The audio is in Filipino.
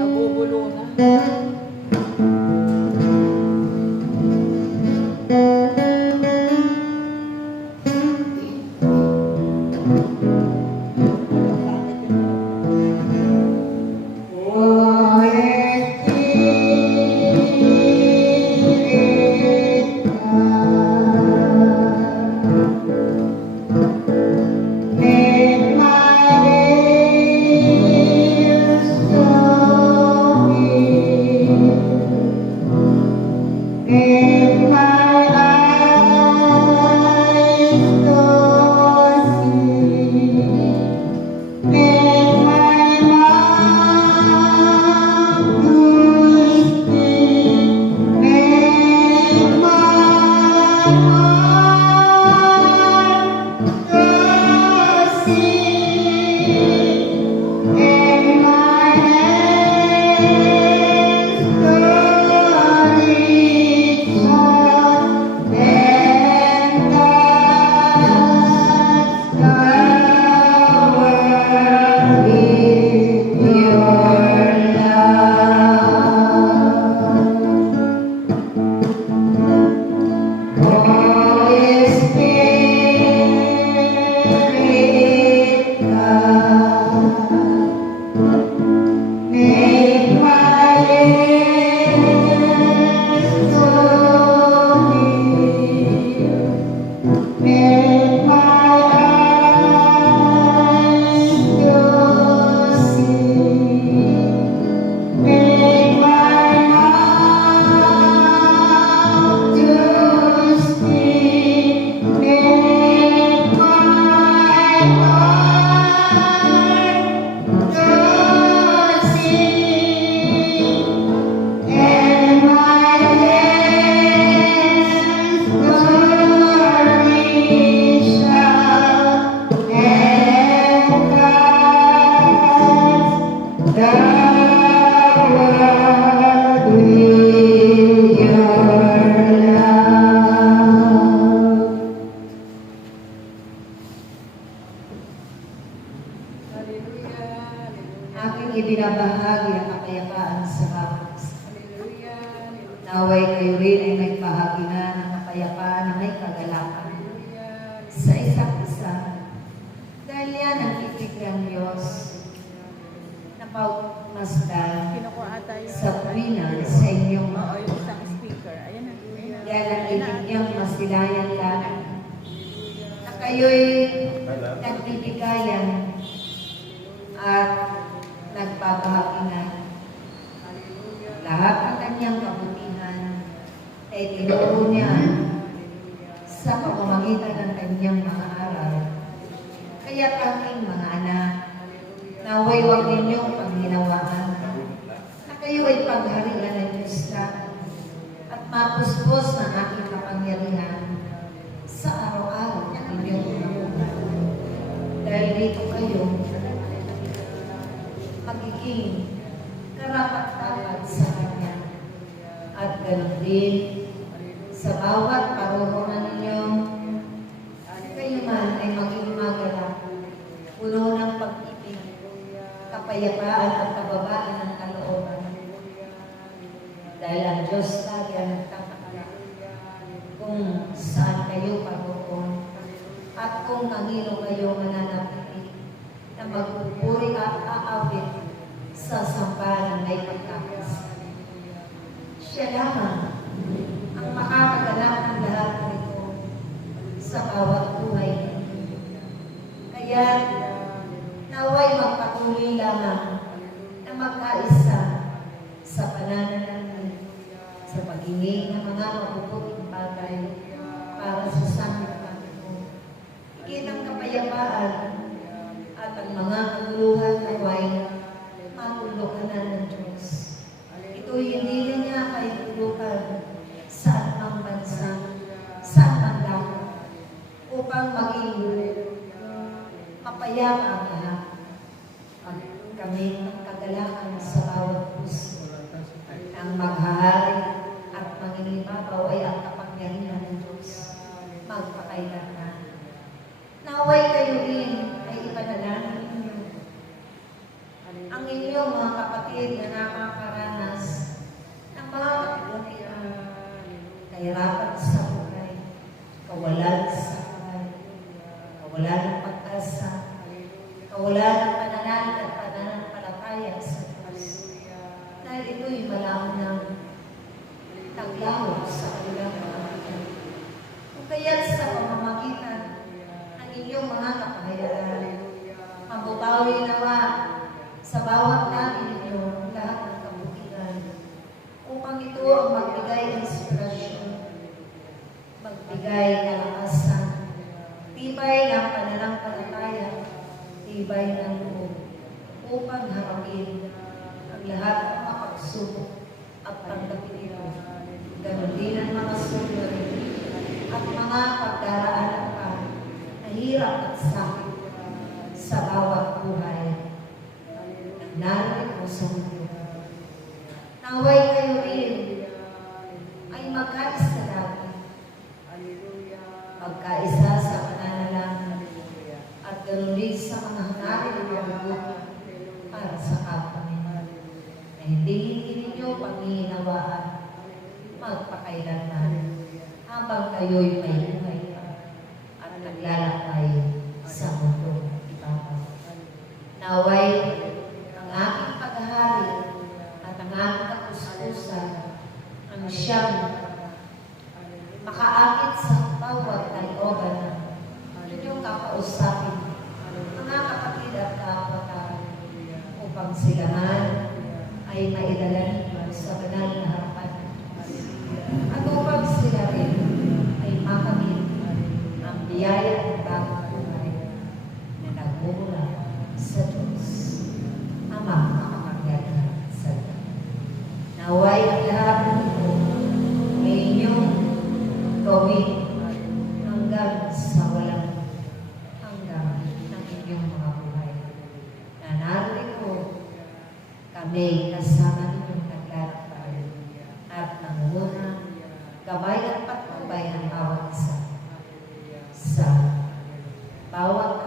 Nabubulo na. Aking ibinabahagi ang kapayapaan sa bawat isa. Naway kayo rin ay may bahagi na ng kapayapaan na may kagalakan sa isa't isa. Dahil yan ang titig ng Diyos na pagmasdan sa tuwina sa inyong mga yan ang inigyang masilayan lang na kayo'y nagbibigayan at nagbabahaginan. Lahat ng kanyang kabutihan ay tinuro niya sa pamamagitan ng kanyang mga aral. Kaya't aking mga anak, naway huwag ninyong paghinawaan na kayo ay pagharian ng Diyos lang at mapuspos ng aking kapangyarihan sa araw-araw ng inyong buhay. Dahil dito kayo magiging karapat-dapat sa Kanya. At ganoon din sa bawat parurungan ninyo, kayo man ay maging magalak, puno ng pag-ibig, kapayapaan at kababaan ng kalooban. Dahil ang Diyos lagi ang nagtataka kung saan kayo paroon at kung kanino kayo mananatili na magpupuri at aawit sa sambahan may pagkakasa. Siya lamang ang makakaganap ng lahat nito sa bawat buhay. Kaya naway magpatuloy lamang na magkaisa sa pananalamin, sa paghingi ng mga mabubuting bagay para sa sanlibutan ito. Higit ang kapayapaan at ang mga kaguluhan naway matulukanan ng Diyos. Ito'y hindi na niya kayo tulukan sa anumang bansa, sa anumang lahat, upang maging mapayapa ang lahat. magkamit ng kagalakan sa bawat puso. Ang maghahari at mangingibabaw ay ang kapangyarihan ng Diyos, magpakailanman. Naway kayo rin ay ipanalangin ninyo ang inyong mga kapatid na nakakaranas ng mga kapilungan, kahirapan sa buhay, kawalan sa buhay, kawalan ng pag-asa, kawalan ng pananalig at pananampalataya sa Diyos. Dahil ito'y malamang ng taglaw sa kanilang pamamagitan. O kaya sa pamamagitan ng inyong mga kapahayaan, mabubawi nawa sa bawat namin ninyo lahat ng kabutihan upang ito ang magbigay ng inspirasyon, magbigay ng kalakasan, tibay ng pananampalataya, tibay ng loob, upang harapin ang lahat ng mga pagsubok at tanggapin ito. Ganon din ang mga sufering at mga pagdaraanan pa na hirap at sakit sa bawat buhay. Narinig ko sa mundo. Naway kayo rin ay magkaisa lagi. Magkaisa sa pananalangin at ganoon din sa mga hangarin ng mabubuti para sa kapwa ninyo na hindi ninyo panghihinawaan magpakailanman habang kayo'y may buhay pa at naglalakbay sa mundo ibabaw. Naway ang aking paghahari at ang aking kapuspusan ang siyang makaakit sa bawat kalooban na inyong kakausapin mga kapatid at kapatid upang sila man ay maidala ninyo sa banal na harapan at upang sila rin ay makamit ang biyaya ng bagong buhay na nagmumula sa Diyos. Ama, makapangyarihan sa Diyos. Naway ang lahat ng ito ay inyong gawin hanggang sa walang hanggang ng inyong mga buhay. Na narito kami kasama ninyong naglalakbay at nangunguna gabay at patnubay ng bawat isa sa bawat